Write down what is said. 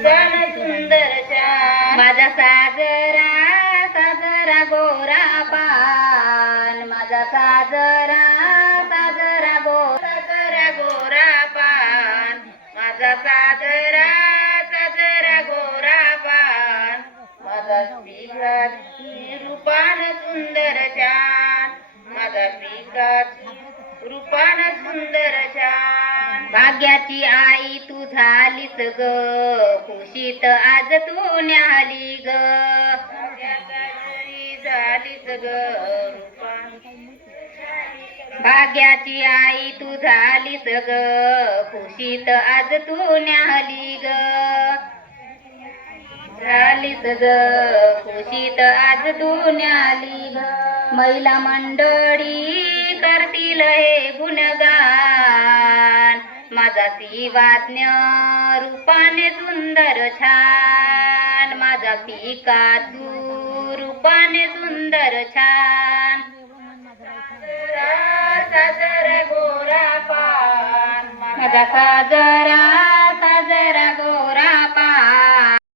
दुकान सुंदर छान माझा साजरा साजरा गोरा पान माझा साजरा साजरा गोरा पान माझा साजरा साजरा गोरा पान माझा पिकात रूपान सुंदर छान माझा पिकात रूपान सुंदर छान भाग्याची आई तू झालीस ग खुशीत आज तू न्याली ग झालीस ग भाग्याची आई तू झालीस ग खुशीत आज तू न्याली ग झालीस ग खुशीत आज तू न्याली ग महिला मंडळी करतील हे गुणगान माझा शिवाज्ञ रूपाने सुंदर छान माझा पिकाचू रूपाने सुंदर छान साजरा गोरा पान माझा साजरा साजरा गोरा